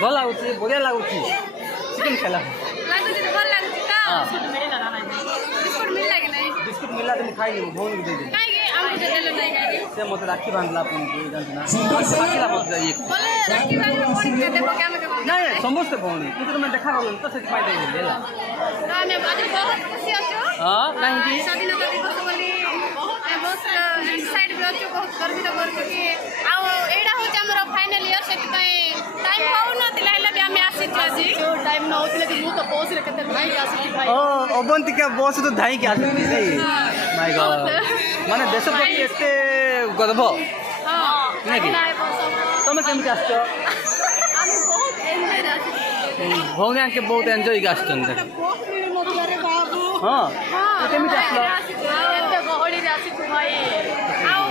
ଭଲ ଲାଗୁଛି ବଢ଼ିଆ ଲାଗୁଛି ଚିକେନ୍ ଖାଇଲା ଭଲ ଲାଗୁଛି ତ ବିସ୍କୁଟ ମିଳିଲା କି ନାହିଁ ବିସ୍କୁଟ ମିଳିଲା ତ ମୁଁ ଖାଇଲି ଭଉଣୀକୁ ଦେଇଦେଲି କାହିଁକି ଆମକୁ ଦେଲେ ନାହିଁ କାହିଁକି ସେ ମୋତେ ରାକ୍ଷୀ ବାନ୍ଧିଲା ଆପଣଙ୍କୁ ଜାଣିଛୁ ନା ଡାକିଲା ମୋତେ ଇଏ ବୋଲେ ରାକ୍ଷୀ ବାନ୍ଧିବ ପୁଣି ଦେବ କି ଆମେ ଦେବୁ ନାଇଁ ସମସ୍ତେ ଭଉଣୀ କିନ୍ତୁ ତୁମେ ଦେଖା କଲନି ତ ସେଥିପାଇଁ ଦେଇଦେଲି ହେଲା ଆମେ ଆଜି ବହୁତ ଖୁସି ଅଛୁ ହଁ କାହିଁକି ସ୍ୱାଧୀନତା ଦିବସ ବୋଲି ବହୁତ ଏକ୍ସାଇଟ୍ ବି ଅଛୁ ବହୁତ ଗର୍ବିତ କରୁଛୁ କି ଆଉ ଏଇଟା ହେଉଛି ଆମର ଫାଇନାଲ୍ ଇୟର୍ ସେଥିପାଇଁ ଟାଇମ୍ ହେଉନଥିଲା ହେଲେ ବି ଆମେ ଆସିଛୁ ଆଜି ଟାଇମ୍ ନହେଉଥିଲେ କି ମୁଁ ତ ବସ୍ରେ କେତେ ଧାଇଁକି ଆସିଛି ଭାଇ ଓ ଅବନ୍ତିକା ବସ୍ ତ ଧାଇଁକି ଆସୁଛି ମାଇ ଗଡ୍ ମାନେ ଦେଶ ପ୍ରତି ଏତେ ଗର୍ବ ନାଇଁ କି ତମେ କେମିତି ଆସିଛ ଆମେ ବହୁତ ଏନ୍ଜୟରେ ଆସିଛୁ ଭଉଣୀ ଆଙ୍କେ ବହୁତ ଏନ୍ଜୟ ଆସିଛନ୍ତି ହଁ କେମିତି ଆସିଲ ଏତେ ଗହଳିରେ ଆସିଛୁ ଭାଇ ଆଉ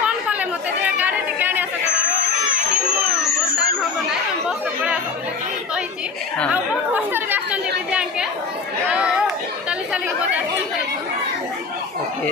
ଫୋନ୍ କଲେ ମୋତେ ଯେ ଗାଡ଼ି ଟିକେ ଆଣି ଆସ ମୋର ଟାଇମ୍ ହେବ ନାହିଁ ଆମେ ବସ୍ରେ ପଳେଇ ଆସ ବୋଲି କହିଛି ଆଉ ବହୁତ କଷ୍ଟରେ ବି ଆସିଛନ୍ତି ଦିଦି ଆଙ୍କେ ଚାଲି ଚାଲିକି ବୋଧେ ଆସିଛନ୍ତି ଓକେ